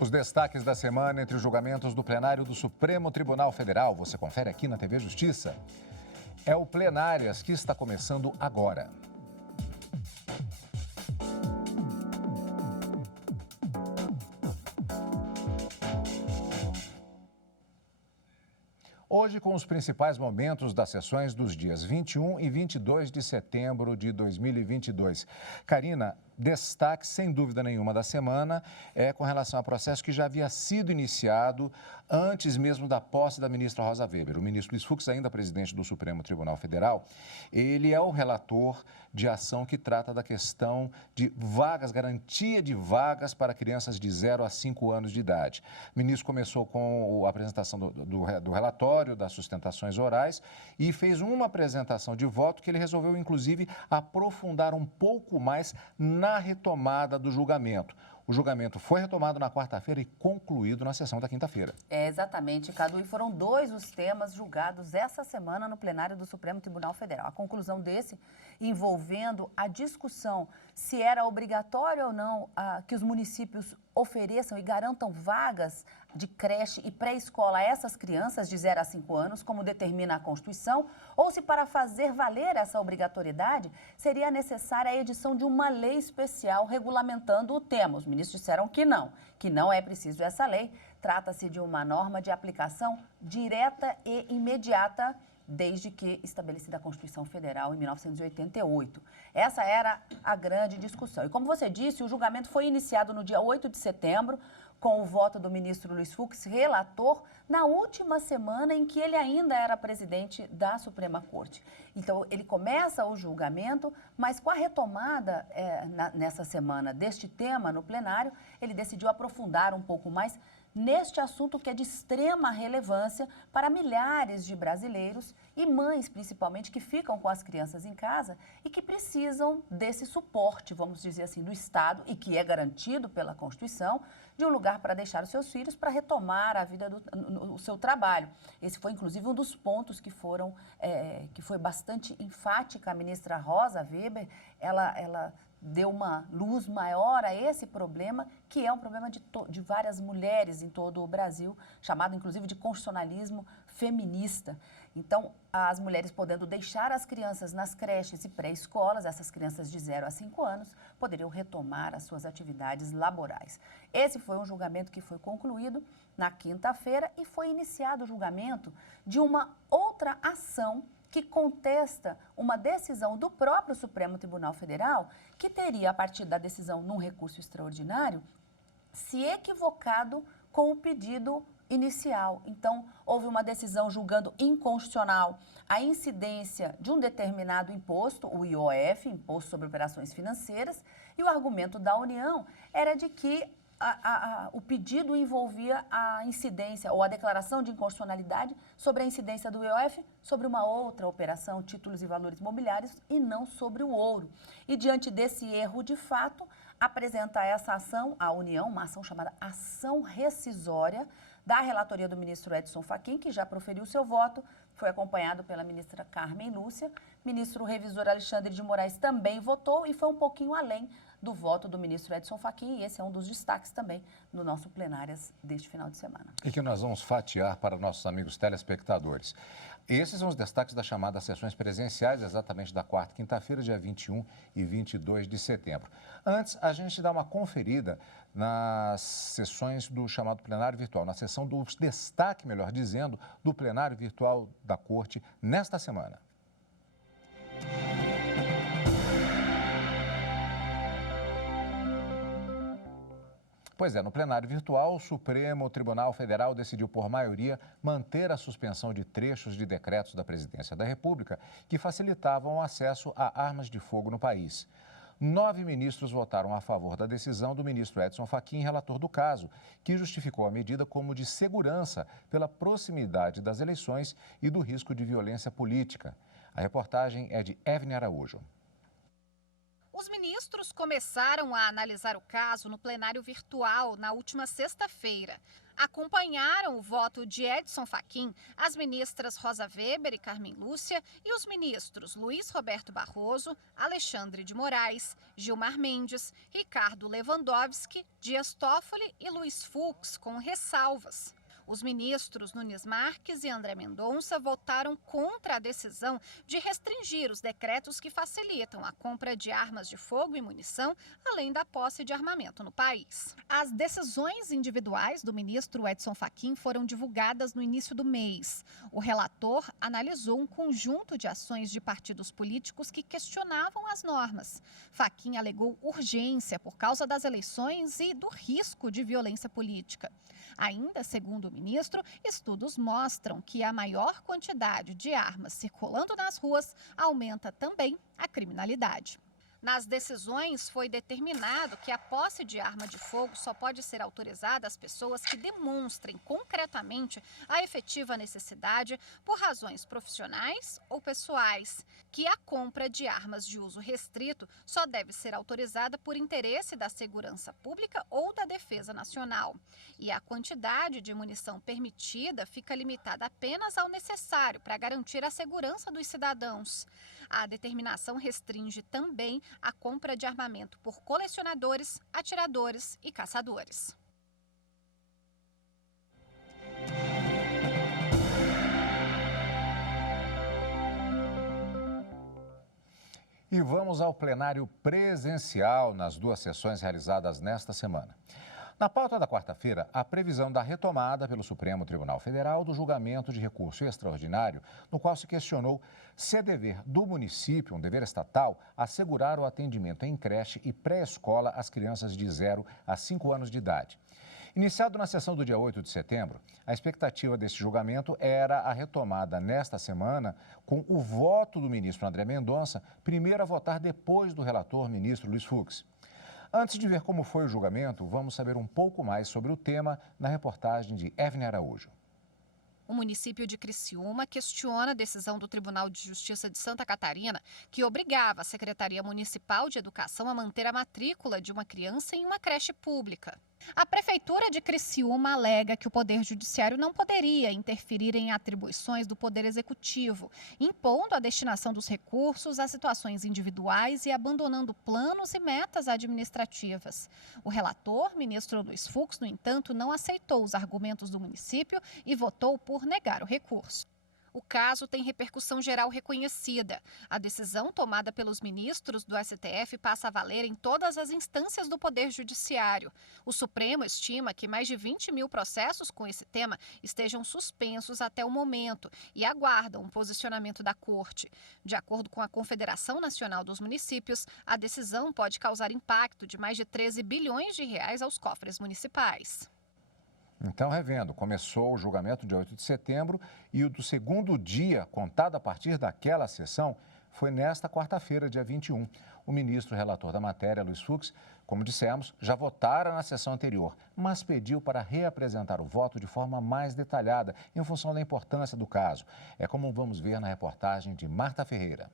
Os destaques da semana entre os julgamentos do plenário do Supremo Tribunal Federal. Você confere aqui na TV Justiça. É o Plenárias que está começando agora. Hoje, com os principais momentos das sessões dos dias 21 e 22 de setembro de 2022. Karina, destaque, sem dúvida nenhuma, da semana é com relação ao processo que já havia sido iniciado antes mesmo da posse da ministra Rosa Weber. O ministro Luiz Fux, ainda presidente do Supremo Tribunal Federal, ele é o relator de ação que trata da questão de vagas, garantia de vagas para crianças de 0 a 5 anos de idade. O ministro começou com a apresentação do relatório, das sustentações orais, e fez uma apresentação de voto que ele resolveu, inclusive, aprofundar um pouco mais na retomada do julgamento. O julgamento foi retomado na quarta-feira e concluído na sessão da quinta-feira. É, exatamente, Cadu. E foram 2 os temas julgados essa semana no plenário do Supremo Tribunal Federal. A conclusão desse envolvendo a discussão se era obrigatório ou não que os municípios ofereçam e garantam vagas de creche e pré-escola a essas crianças de 0 a 5 anos, como determina a Constituição, ou se para fazer valer essa obrigatoriedade seria necessária a edição de uma lei especial regulamentando o tema. Os ministros disseram que não é preciso essa lei. Trata-se de uma norma de aplicação direta e imediata, desde que estabelecida a Constituição Federal em 1988. Essa era a grande discussão. E como você disse, o julgamento foi iniciado no dia 8 de setembro, com o voto do ministro Luiz Fux, relator, na última semana em que ele ainda era presidente da Suprema Corte. Então, ele começa o julgamento, mas com a retomada nessa semana deste tema no plenário, ele decidiu aprofundar um pouco mais neste assunto que é de extrema relevância para milhares de brasileiros e mães, principalmente, que ficam com as crianças em casa e que precisam desse suporte, vamos dizer assim, do Estado e que é garantido pela Constituição, de um lugar para deixar os seus filhos para retomar a vida o seu trabalho. Esse foi, inclusive, um dos pontos que foi bastante enfática a ministra Rosa Weber. Ela deu uma luz maior a esse problema, que é um problema de várias mulheres em todo o Brasil, chamado inclusive de constitucionalismo feminista. Então, as mulheres podendo deixar as crianças nas creches e pré-escolas, essas crianças de 0 a 5 anos, poderiam retomar as suas atividades laborais. Esse foi um julgamento que foi concluído na quinta-feira e foi iniciado o julgamento de uma outra ação que contesta uma decisão do próprio Supremo Tribunal Federal, que teria, a partir da decisão num recurso extraordinário, se equivocado com o pedido inicial. Então, houve uma decisão julgando inconstitucional a incidência de um determinado imposto, o IOF, Imposto sobre Operações Financeiras, e o argumento da União era de que o pedido envolvia a incidência ou a declaração de inconstitucionalidade sobre a incidência do IOF sobre uma outra operação, títulos e valores mobiliários, e não sobre o ouro. E diante desse erro de fato, apresenta essa ação, a União, uma ação chamada ação rescisória, da relatoria do ministro Edson Fachin, que já proferiu seu voto, foi acompanhado pela ministra Carmen Lúcia. Ministro revisor Alexandre de Moraes também votou e foi um pouquinho além do voto do ministro Edson Fachin, e esse é um dos destaques também no nosso plenárias deste final de semana. E que nós vamos fatiar para nossos amigos telespectadores. Esses são os destaques das chamadas sessões presenciais, exatamente da quarta e quinta-feira, dia 21 e 22 de setembro. Antes, a gente dá uma conferida nas sessões do chamado plenário virtual, na sessão do destaque, melhor dizendo, do plenário virtual da Corte nesta semana. Pois é, no plenário virtual, o Supremo Tribunal Federal decidiu por maioria manter a suspensão de trechos de decretos da Presidência da República que facilitavam o acesso a armas de fogo no país. 9 ministros votaram a favor da decisão do ministro Edson Fachin, relator do caso, que justificou a medida como de segurança pela proximidade das eleições e do risco de violência política. A reportagem é de Evne Araújo. Os ministros começaram a analisar o caso no plenário virtual na última sexta-feira. Acompanharam o voto de Edson Fachin as ministras Rosa Weber e Carmen Lúcia e os ministros Luiz Roberto Barroso, Alexandre de Moraes, Gilmar Mendes, Ricardo Lewandowski, Dias Toffoli e Luiz Fux, com ressalvas. Os ministros Nunes Marques e André Mendonça votaram contra a decisão de restringir os decretos que facilitam a compra de armas de fogo e munição, além da posse de armamento no país. As decisões individuais do ministro Edson Fachin foram divulgadas no início do mês. O relator analisou um conjunto de ações de partidos políticos que questionavam as normas. Fachin alegou urgência por causa das eleições e do risco de violência política. Ainda, segundo o ministro, estudos mostram que a maior quantidade de armas circulando nas ruas aumenta também a criminalidade. Nas decisões, foi determinado que a posse de arma de fogo só pode ser autorizada às pessoas que demonstrem concretamente a efetiva necessidade por razões profissionais ou pessoais, que a compra de armas de uso restrito só deve ser autorizada por interesse da segurança pública ou da defesa nacional. E a quantidade de munição permitida fica limitada apenas ao necessário para garantir a segurança dos cidadãos. A determinação restringe também a compra de armamento por colecionadores, atiradores e caçadores. E vamos ao plenário presencial nas duas sessões realizadas nesta semana. Na pauta da quarta-feira, a previsão da retomada pelo Supremo Tribunal Federal do julgamento de recurso extraordinário, no qual se questionou se é dever do município, um dever estatal, assegurar o atendimento em creche e pré-escola às crianças de 0 a 5 anos de idade. Iniciado na sessão do dia 8 de setembro, a expectativa deste julgamento era a retomada nesta semana com o voto do ministro André Mendonça, primeiro a votar depois do relator ministro Luiz Fux. Antes de ver como foi o julgamento, vamos saber um pouco mais sobre o tema na reportagem de Evne Araújo. O município de Criciúma questiona a decisão do Tribunal de Justiça de Santa Catarina, que obrigava a Secretaria Municipal de Educação a manter a matrícula de uma criança em uma creche pública. A Prefeitura de Criciúma alega que o Poder Judiciário não poderia interferir em atribuições do Poder Executivo, impondo a destinação dos recursos a situações individuais e abandonando planos e metas administrativas. O relator, ministro Luiz Fux, no entanto, não aceitou os argumentos do município e votou por negar o recurso. O caso tem repercussão geral reconhecida. A decisão tomada pelos ministros do STF passa a valer em todas as instâncias do Poder Judiciário. O Supremo estima que mais de 20 mil processos com esse tema estejam suspensos até o momento e aguardam um posicionamento da Corte. De acordo com a Confederação Nacional dos Municípios, a decisão pode causar impacto de mais de 13 bilhões de reais aos cofres municipais. Então, revendo, começou o julgamento de 8 de setembro e o do segundo dia, contado a partir daquela sessão, foi nesta quarta-feira, dia 21. O ministro relator da matéria, Luiz Fux, como dissemos, já votara na sessão anterior, mas pediu para reapresentar o voto de forma mais detalhada, em função da importância do caso. É como vamos ver na reportagem de Marta Ferreira.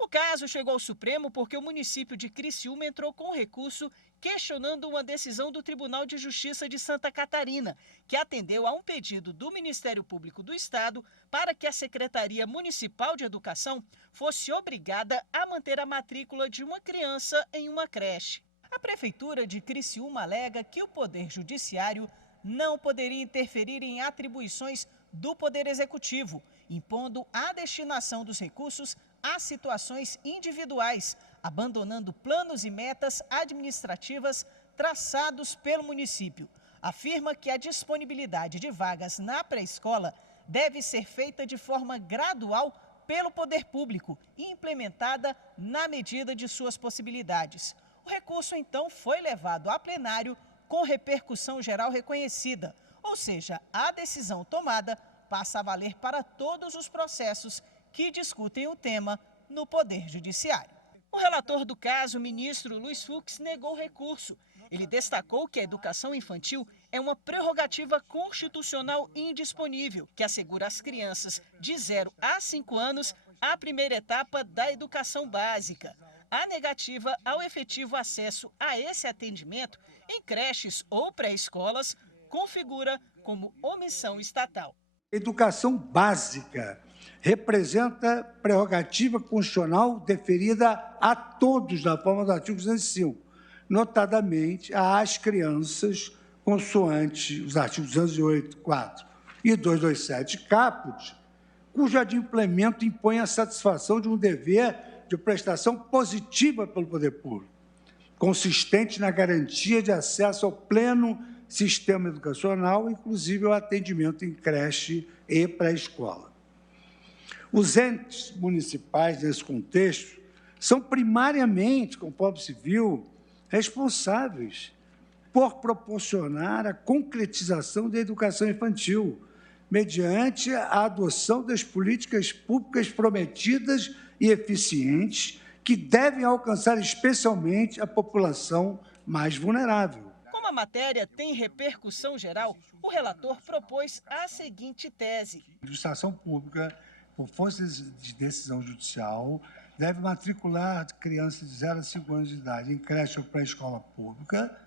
O caso chegou ao Supremo porque o município de Criciúma entrou com recurso questionando uma decisão do Tribunal de Justiça de Santa Catarina, que atendeu a um pedido do Ministério Público do Estado para que a Secretaria Municipal de Educação fosse obrigada a manter a matrícula de uma criança em uma creche. A Prefeitura de Criciúma alega que o Poder Judiciário não poderia interferir em atribuições do Poder Executivo, impondo a destinação dos recursos a situações individuais, abandonando planos e metas administrativas traçados pelo município. Afirma que a disponibilidade de vagas na pré-escola deve ser feita de forma gradual pelo poder público e implementada na medida de suas possibilidades. O recurso, então, foi levado a plenário com repercussão geral reconhecida, ou seja, a decisão tomada passa a valer para todos os processos que discutem o tema no Poder Judiciário. O relator do caso, o ministro Luiz Fux, negou o recurso. Ele destacou que a educação infantil é uma prerrogativa constitucional indisponível, que assegura às crianças de 0 a 5 anos a primeira etapa da educação básica. A negativa ao efetivo acesso a esse atendimento em creches ou pré-escolas configura como omissão estatal. Educação básica representa prerrogativa constitucional deferida a todos na forma do artigo 205, notadamente às crianças, consoante os artigos 208, 4 e 227 caput, cujo adimplemento impõe a satisfação de um dever de prestação positiva pelo poder público, consistente na garantia de acesso ao pleno sistema educacional, inclusive ao atendimento em creche e pré-escola. Os entes municipais, nesse contexto, são primariamente, conforme se viu, responsáveis por proporcionar a concretização da educação infantil, mediante a adoção das políticas públicas prometidas e eficientes, que devem alcançar especialmente a população mais vulnerável. Como a matéria tem repercussão geral, o relator propôs a seguinte tese. A administração pública, por força de decisão judicial, deve matricular crianças de 0 a 5 anos de idade em creche ou pré-escola pública,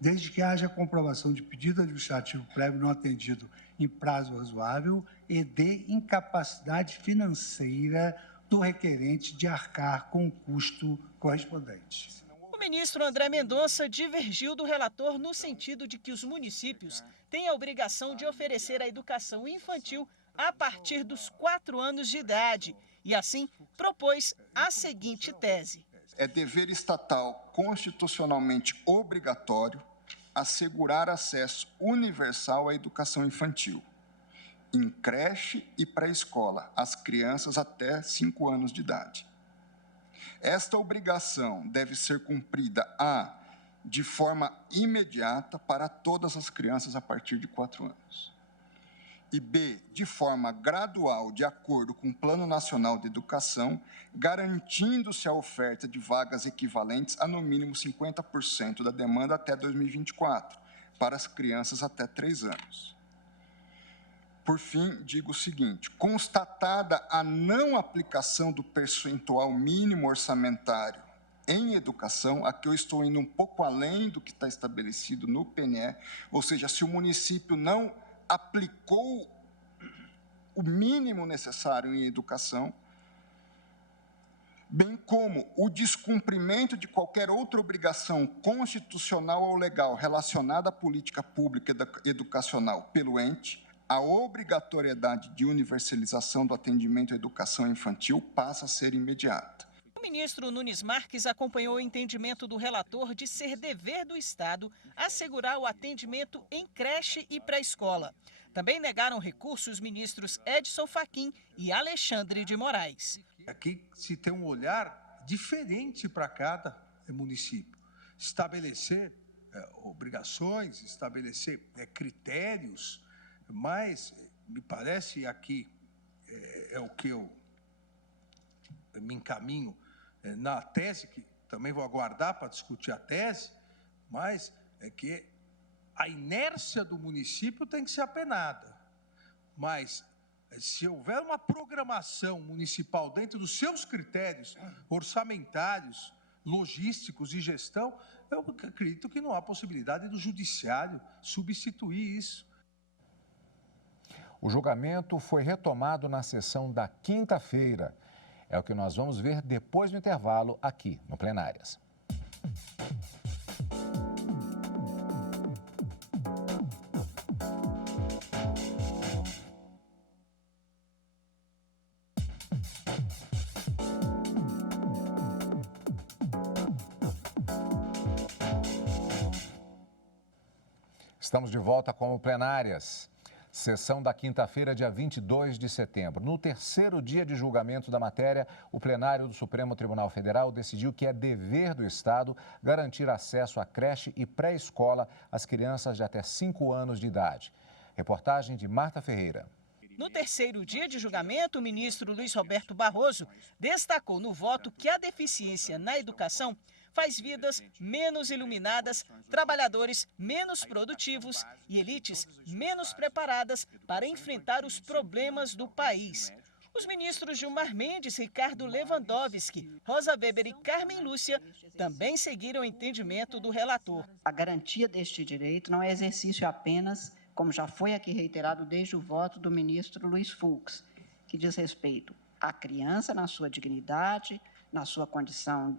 desde que haja comprovação de pedido administrativo prévio não atendido em prazo razoável e de incapacidade financeira do requerente de arcar com o custo correspondente. O ministro André Mendonça divergiu do relator no sentido de que os municípios têm a obrigação de oferecer a educação infantil a partir dos 4 anos de idade e, assim, propôs a seguinte tese. É dever estatal constitucionalmente obrigatório assegurar acesso universal à educação infantil, em creche e pré-escola, às crianças até 5 anos de idade. Esta obrigação deve ser cumprida de forma imediata para todas as crianças a partir de 4 anos. E B, de forma gradual, de acordo com o Plano Nacional de Educação, garantindo-se a oferta de vagas equivalentes a no mínimo 50% da demanda até 2024, para as crianças até 3 anos. Por fim, digo o seguinte: constatada a não aplicação do percentual mínimo orçamentário em educação, aqui eu estou indo um pouco além do que está estabelecido no PNE, ou seja, se o município não aplicou o mínimo necessário em educação, bem como o descumprimento de qualquer outra obrigação constitucional ou legal relacionada à política pública educacional pelo ente, a obrigatoriedade de universalização do atendimento à educação infantil passa a ser imediata. O ministro Nunes Marques acompanhou o entendimento do relator de ser dever do Estado assegurar o atendimento em creche e pré-escola. Também negaram recurso os ministros Edson Fachin e Alexandre de Moraes. Aqui se tem um olhar diferente para cada município. Estabelecer obrigações, estabelecer critérios, mas me parece aqui é o que eu me encaminho na tese, que também vou aguardar para discutir a tese, mas é que a inércia do município tem que ser apenada. Mas se houver uma programação municipal dentro dos seus critérios orçamentários, logísticos e gestão, eu acredito que não há possibilidade do judiciário substituir isso. O julgamento foi retomado na sessão da quinta-feira. É o que nós vamos ver depois do intervalo aqui no Plenárias. Estamos de volta com o Plenárias. Sessão da quinta-feira, dia 22 de setembro. No terceiro dia de julgamento da matéria, o plenário do Supremo Tribunal Federal decidiu que é dever do Estado garantir acesso à creche e pré-escola às crianças de até 5 anos de idade. Reportagem de Marta Ferreira. No terceiro dia de julgamento, o ministro Luiz Roberto Barroso destacou no voto que a deficiência na educação faz vidas menos iluminadas, trabalhadores menos produtivos e elites menos preparadas para enfrentar os problemas do país. Os ministros Gilmar Mendes, Ricardo Lewandowski, Rosa Weber e Carmen Lúcia também seguiram o entendimento do relator. A garantia deste direito não é exercício apenas, como já foi aqui reiterado desde o voto do ministro Luiz Fux, que diz respeito à criança na sua dignidade, na sua condição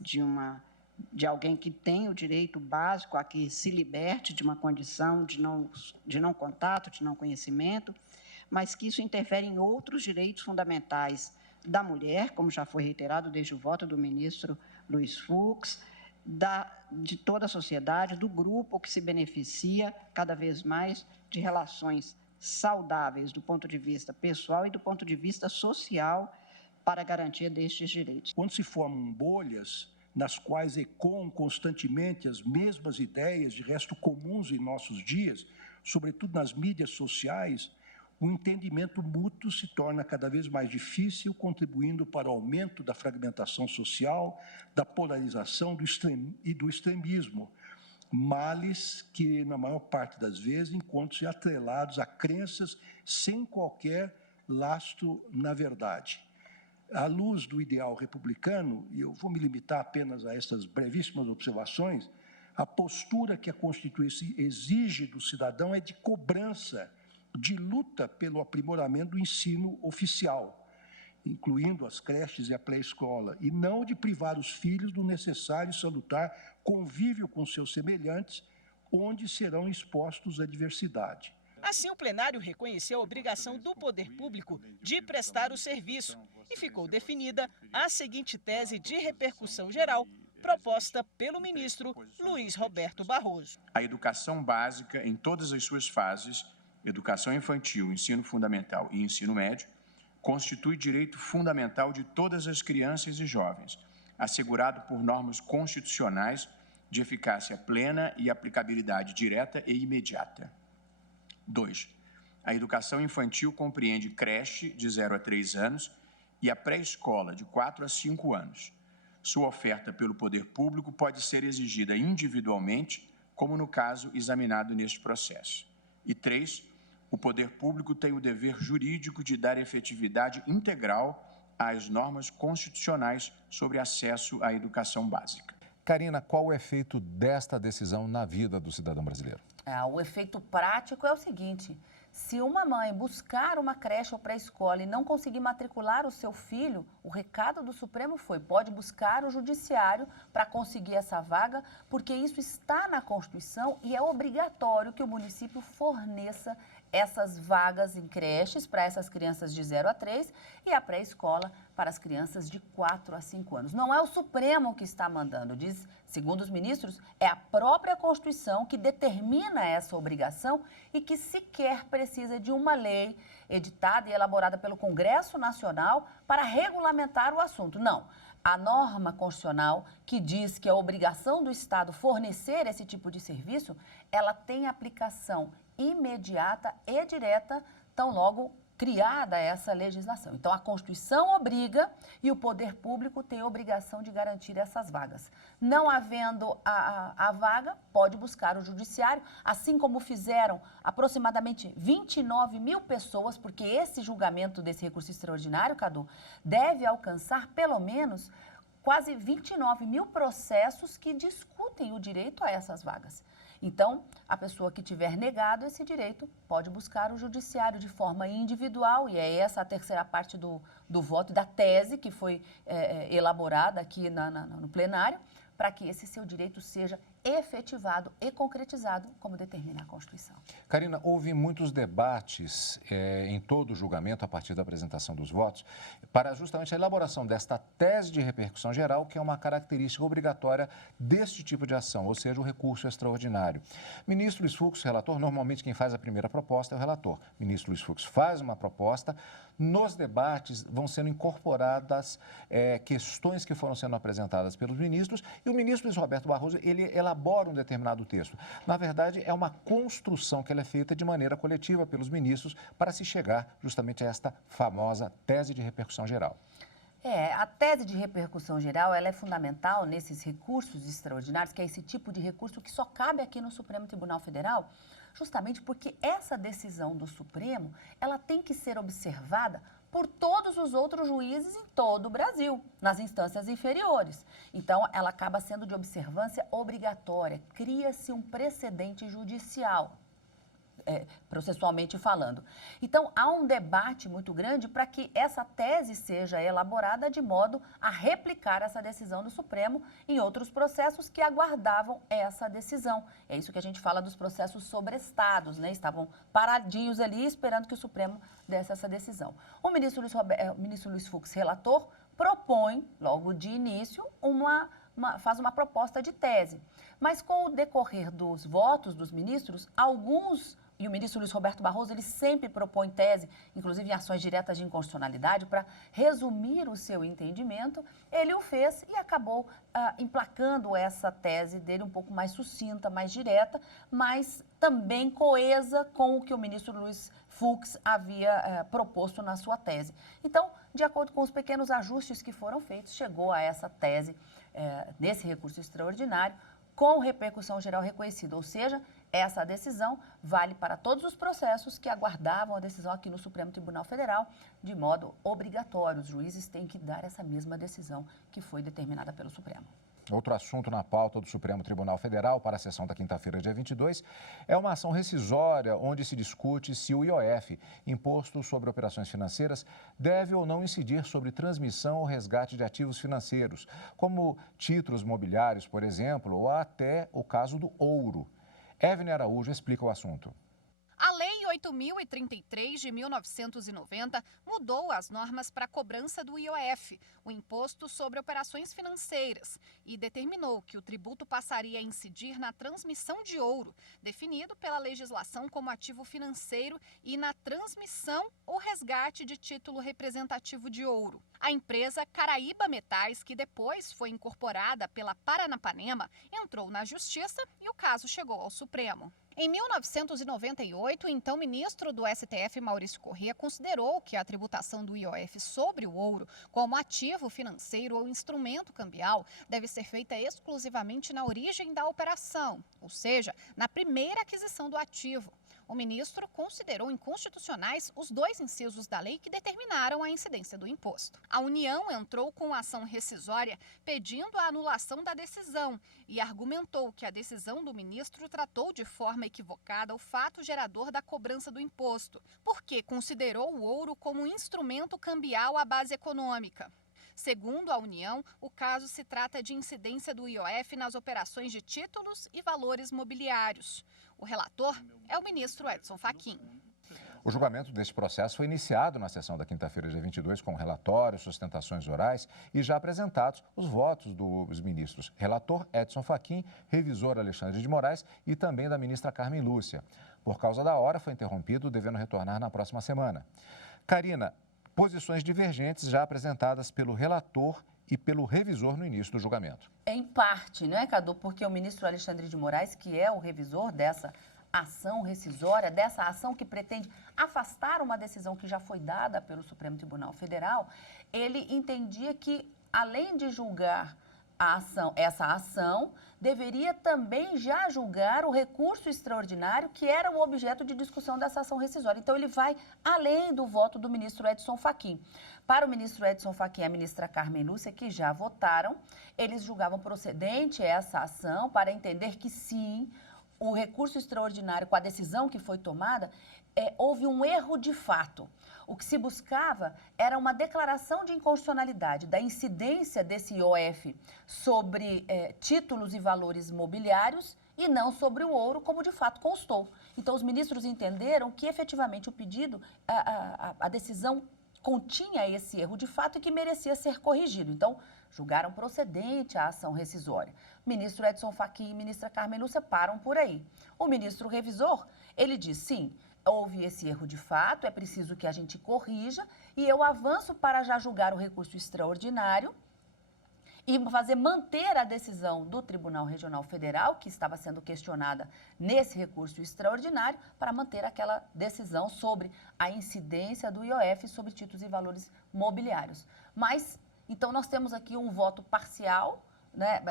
de alguém que tem o direito básico a que se liberte de uma condição de não contato, de não conhecimento, mas que isso interfere em outros direitos fundamentais da mulher, como já foi reiterado desde o voto do ministro Luiz Fux, de toda a sociedade, do grupo que se beneficia cada vez mais de relações saudáveis do ponto de vista pessoal e do ponto de vista social para a garantia destes direitos. Quando se formam bolhas nas quais ecoam constantemente as mesmas ideias, de resto comuns em nossos dias, sobretudo nas mídias sociais, o entendimento mútuo se torna cada vez mais difícil, contribuindo para o aumento da fragmentação social, da polarização e do extremismo, males que, na maior parte das vezes, encontram-se atrelados a crenças sem qualquer lastro na verdade. À luz do ideal republicano, e eu vou me limitar apenas a estas brevíssimas observações, a postura que a Constituição exige do cidadão é de cobrança, de luta pelo aprimoramento do ensino oficial, incluindo as creches e a pré-escola, e não de privar os filhos do necessário e salutar convívio com seus semelhantes, onde serão expostos à diversidade. Assim, o plenário reconheceu a obrigação do poder público de prestar o serviço e ficou definida a seguinte tese de repercussão geral, proposta pelo ministro Luiz Roberto Barroso. A educação básica em todas as suas fases, educação infantil, ensino fundamental e ensino médio, constitui direito fundamental de todas as crianças e jovens, assegurado por normas constitucionais de eficácia plena e aplicabilidade direta e imediata. 2. A educação infantil compreende creche de 0 a 3 anos e a pré-escola de 4 a 5 anos. Sua oferta pelo poder público pode ser exigida individualmente, como no caso examinado neste processo. E 3. O poder público tem o dever jurídico de dar efetividade integral às normas constitucionais sobre acesso à educação básica. Karina, qual o efeito desta decisão na vida do cidadão brasileiro? O efeito prático é o seguinte: se uma mãe buscar uma creche ou pré-escola e não conseguir matricular o seu filho, o recado do Supremo foi: pode buscar o judiciário para conseguir essa vaga, porque isso está na Constituição e é obrigatório que o município forneça essas vagas em creches para essas crianças de 0 a 3 e a pré-escola para as crianças de 4 a 5 anos. Não é o Supremo que está mandando, diz, segundo os ministros, é a própria Constituição que determina essa obrigação e que sequer precisa de uma lei editada e elaborada pelo Congresso Nacional para regulamentar o assunto. Não. A norma constitucional que diz que é obrigação do Estado fornecer esse tipo de serviço, ela tem aplicação imediata e direta, tão logo criada essa legislação. Então, a Constituição obriga e o poder público tem a obrigação de garantir essas vagas. Não havendo a vaga, pode buscar o judiciário, assim como fizeram aproximadamente 29 mil pessoas, porque esse julgamento desse recurso extraordinário, Cadu, deve alcançar pelo menos quase 29 mil processos que discutem o direito a essas vagas. Então, a pessoa que tiver negado esse direito pode buscar o judiciário de forma individual, e é essa a terceira parte do voto, da tese que foi elaborada aqui no plenário, para que esse seu direito seja efetivado e concretizado, como determina a Constituição. Karina, houve muitos debates em todo o julgamento, a partir da apresentação dos votos, para justamente a elaboração desta tese de repercussão geral, que é uma característica obrigatória deste tipo de ação, ou seja, o recurso extraordinário. Ministro Luiz Fux, relator, normalmente quem faz a primeira proposta é o relator. Ministro Luiz Fux faz uma proposta, nos debates vão sendo incorporadas questões que foram sendo apresentadas pelos ministros, e o ministro Luiz Roberto Barroso, ele elabora um determinado texto. Na verdade, é uma construção que ela é feita de maneira coletiva pelos ministros para se chegar justamente a esta famosa tese de repercussão geral. A tese de repercussão geral, ela é fundamental nesses recursos extraordinários, que é esse tipo de recurso que só cabe aqui no Supremo Tribunal Federal, justamente porque essa decisão do Supremo, ela tem que ser observada por todos os outros juízes em todo o Brasil, nas instâncias inferiores. Então, ela acaba sendo de observância obrigatória. Cria-se um precedente judicial, processualmente falando. Então, há um debate muito grande para que essa tese seja elaborada de modo a replicar essa decisão do Supremo em outros processos que aguardavam essa decisão. É isso que a gente fala dos processos sobrestados, né? Estavam paradinhos ali esperando que o Supremo desse essa decisão. O ministro Luiz Fux, relator, propõe, logo de início, faz uma proposta de tese. Mas com o decorrer dos votos dos ministros, e o ministro Luiz Roberto Barroso, ele sempre propõe tese, inclusive em ações diretas de inconstitucionalidade, para resumir o seu entendimento. Ele o fez e acabou emplacando essa tese dele um pouco mais sucinta, mais direta, mas também coesa com o que o ministro Luiz Fux havia proposto na sua tese. Então, de acordo com os pequenos ajustes que foram feitos, chegou a essa tese desse recurso extraordinário, com repercussão geral reconhecida, ou seja, essa decisão vale para todos os processos que aguardavam a decisão aqui no Supremo Tribunal Federal de modo obrigatório. Os juízes têm que dar essa mesma decisão que foi determinada pelo Supremo. Outro assunto na pauta do Supremo Tribunal Federal para a sessão da quinta-feira, dia 22, é uma ação rescisória onde se discute se o IOF, Imposto sobre Operações Financeiras, deve ou não incidir sobre transmissão ou resgate de ativos financeiros, como títulos mobiliários, por exemplo, ou até o caso do ouro. Evne Araújo explica o assunto. A Lei 8.033 de 1990 mudou as normas para a cobrança do IOF, o Imposto sobre Operações Financeiras, e determinou que o tributo passaria a incidir na transmissão de ouro, definido pela legislação como ativo financeiro, e na transmissão ou resgate de título representativo de ouro. A empresa Caraíba Metais, que depois foi incorporada pela Paranapanema, entrou na Justiça e o caso chegou ao Supremo. Em 1998, o então ministro do STF, Maurício Corrêa, considerou que a tributação do IOF sobre o ouro como ativo financeiro ou instrumento cambial deve ser feita exclusivamente na origem da operação, ou seja, na primeira aquisição do ativo. O ministro considerou inconstitucionais os 2 incisos da lei que determinaram a incidência do imposto. A União entrou com ação rescisória pedindo a anulação da decisão e argumentou que a decisão do ministro tratou de forma equivocada o fato gerador da cobrança do imposto, porque considerou o ouro como instrumento cambial à base econômica. Segundo a União, o caso se trata de incidência do IOF nas operações de títulos e valores mobiliários. O relator é o ministro Edson Fachin. O julgamento deste processo foi iniciado na sessão da quinta-feira, dia 22, com relatórios, sustentações orais e já apresentados os votos dos ministros. Relator Edson Fachin, revisor Alexandre de Moraes e também da ministra Carmen Lúcia. Por causa da hora, foi interrompido, devendo retornar na próxima semana. Karina, posições divergentes já apresentadas pelo relator e pelo revisor no início do julgamento. Em parte, né, Cadu? Porque o ministro Alexandre de Moraes, que é o revisor dessa ação rescisória, dessa ação que pretende afastar uma decisão que já foi dada pelo Supremo Tribunal Federal, ele entendia que, além de julgar essa ação, deveria também já julgar o recurso extraordinário que era o objeto de discussão dessa ação rescisória. Então, ele vai além do voto do ministro Edson Fachin. Para o ministro Edson Fachin e a ministra Carmen Lúcia, que já votaram, eles julgavam procedente essa ação para entender que, sim, o recurso extraordinário, com a decisão que foi tomada, houve um erro de fato. O que se buscava era uma declaração de inconstitucionalidade da incidência desse IOF sobre títulos e valores mobiliários e não sobre o ouro, como de fato constou. Então, os ministros entenderam que, efetivamente, o pedido, a decisão continha esse erro de fato e que merecia ser corrigido. Então, julgaram procedente a ação rescisória. Ministro Edson Fachin e ministra Carmen Lúcia param por aí. O ministro revisor, ele diz, sim, houve esse erro de fato, é preciso que a gente corrija e eu avanço para já julgar o recurso extraordinário e manter a decisão do Tribunal Regional Federal, que estava sendo questionada nesse recurso extraordinário, para manter aquela decisão sobre a incidência do IOF sobre títulos e valores mobiliários. Mas, então, nós temos aqui um voto parcial né,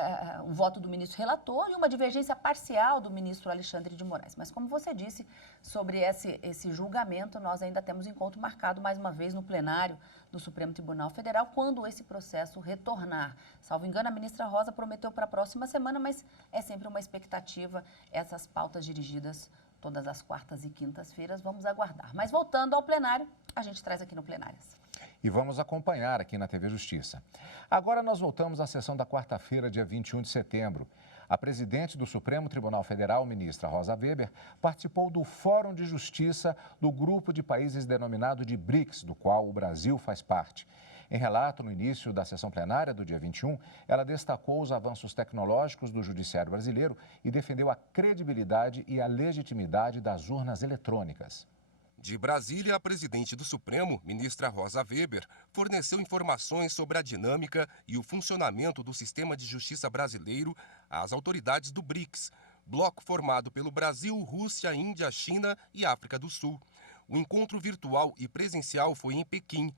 o voto do ministro relator e uma divergência parcial do ministro Alexandre de Moraes. Mas, como você disse, sobre esse julgamento, nós ainda temos encontro marcado mais uma vez no plenário do Supremo Tribunal Federal, quando esse processo retornar. Salvo engano, a ministra Rosa prometeu para a próxima semana, mas é sempre uma expectativa essas pautas dirigidas todas as quartas e quintas-feiras. Vamos aguardar. Mas voltando ao plenário, a gente traz aqui no Plenárias. E vamos acompanhar aqui na TV Justiça. Agora nós voltamos à sessão da quarta-feira, dia 21 de setembro. A presidente do Supremo Tribunal Federal, ministra Rosa Weber, participou do Fórum de Justiça do grupo de países denominado de BRICS, do qual o Brasil faz parte. Em relato no início da sessão plenária do dia 21, ela destacou os avanços tecnológicos do judiciário brasileiro e defendeu a credibilidade e a legitimidade das urnas eletrônicas. De Brasília, a presidente do Supremo, ministra Rosa Weber, forneceu informações sobre a dinâmica e o funcionamento do sistema de justiça brasileiro às autoridades do BRICS, bloco formado pelo Brasil, Rússia, Índia, China e África do Sul. O encontro virtual e presencial foi em Pequim.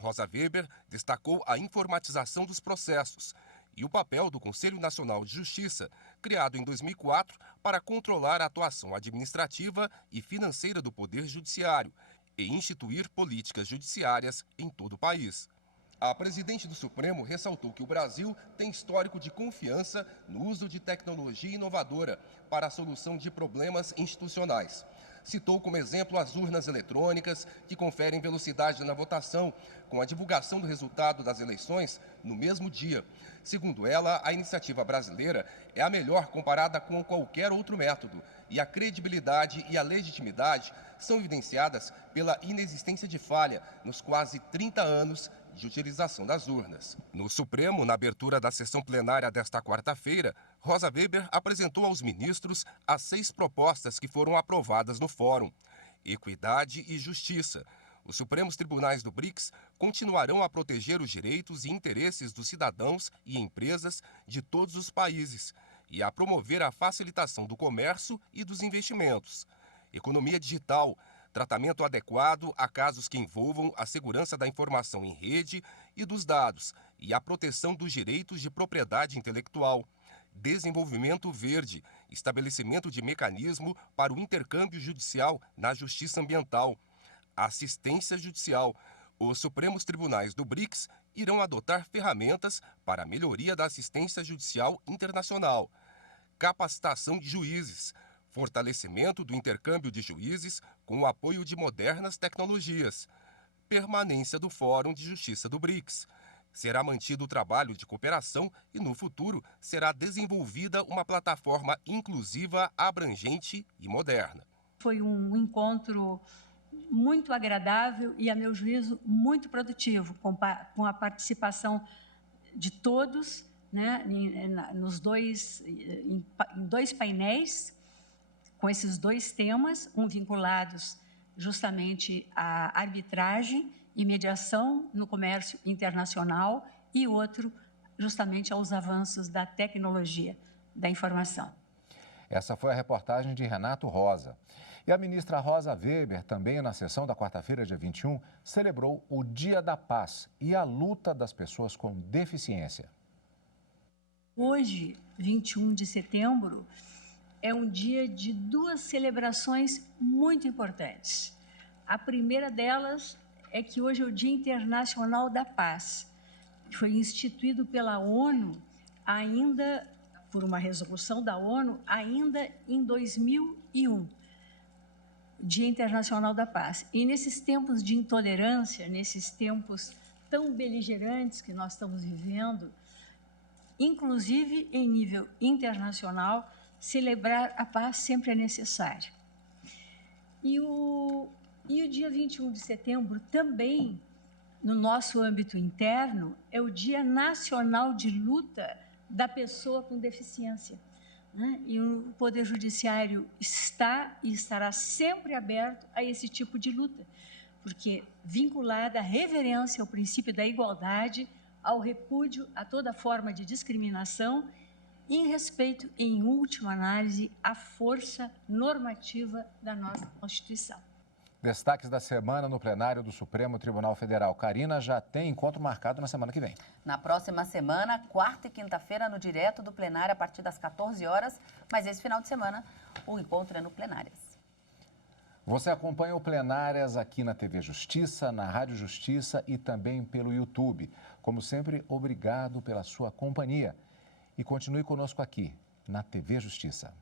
Rosa Weber destacou a informatização dos processos e o papel do Conselho Nacional de Justiça, criado em 2004 para controlar a atuação administrativa e financeira do Poder Judiciário e instituir políticas judiciárias em todo o país. A presidente do Supremo ressaltou que o Brasil tem histórico de confiança no uso de tecnologia inovadora para a solução de problemas institucionais. Citou como exemplo as urnas eletrônicas, que conferem velocidade na votação, com a divulgação do resultado das eleições no mesmo dia. Segundo ela, a iniciativa brasileira é a melhor comparada com qualquer outro método, e a credibilidade e a legitimidade são evidenciadas pela inexistência de falha nos quase 30 anos de utilização das urnas. No Supremo, na abertura da sessão plenária desta quarta-feira, Rosa Weber apresentou aos ministros as 6 propostas que foram aprovadas no Fórum: equidade e justiça. Os Supremos Tribunais do BRICS continuarão a proteger os direitos e interesses dos cidadãos e empresas de todos os países e a promover a facilitação do comércio e dos investimentos. Economia digital, tratamento adequado a casos que envolvam a segurança da informação em rede e dos dados e a proteção dos direitos de propriedade intelectual. Desenvolvimento verde, estabelecimento de mecanismo para o intercâmbio judicial na justiça ambiental. Assistência judicial. Os Supremos Tribunais do BRICS irão adotar ferramentas para a melhoria da assistência judicial internacional. Capacitação de juízes. Fortalecimento do intercâmbio de juízes com o apoio de modernas tecnologias. Permanência do Fórum de Justiça do BRICS. Será mantido o trabalho de cooperação e, no futuro, será desenvolvida uma plataforma inclusiva, abrangente e moderna. Foi um encontro muito agradável e, a meu juízo, muito produtivo, com a participação de todos, né, em 2 painéis, com esses 2 temas, um vinculados justamente à arbitragem e mediação no comércio internacional e outro justamente aos avanços da tecnologia da informação. Essa foi a reportagem de Renato Rosa. E a ministra Rosa Weber, também na sessão da quarta-feira, dia 21, celebrou o Dia da Paz e a luta das pessoas com deficiência. Hoje, 21 de setembro, é um dia de 2 celebrações muito importantes. A primeira delas é que hoje é o Dia Internacional da Paz, que foi instituído pela ONU ainda, por uma resolução da ONU, ainda em 2001. Dia Internacional da Paz. E nesses tempos de intolerância, nesses tempos tão beligerantes que nós estamos vivendo, inclusive em nível internacional, celebrar a paz sempre é necessário. E o dia 21 de setembro também, no nosso âmbito interno, é o Dia Nacional de Luta da Pessoa com Deficiência. E o Poder Judiciário está e estará sempre aberto a esse tipo de luta, porque vinculada à reverência ao princípio da igualdade, ao repúdio a toda forma de discriminação e em respeito, em última análise, à força normativa da nossa Constituição. Destaques da semana no plenário do Supremo Tribunal Federal. Karina já tem encontro marcado na semana que vem. Na próxima semana, quarta e quinta-feira, no direto do plenário, a partir das 14 horas. Mas esse final de semana, o encontro é no Plenárias. Você acompanha o Plenárias aqui na TV Justiça, na Rádio Justiça e também pelo YouTube. Como sempre, obrigado pela sua companhia. E continue conosco aqui, na TV Justiça.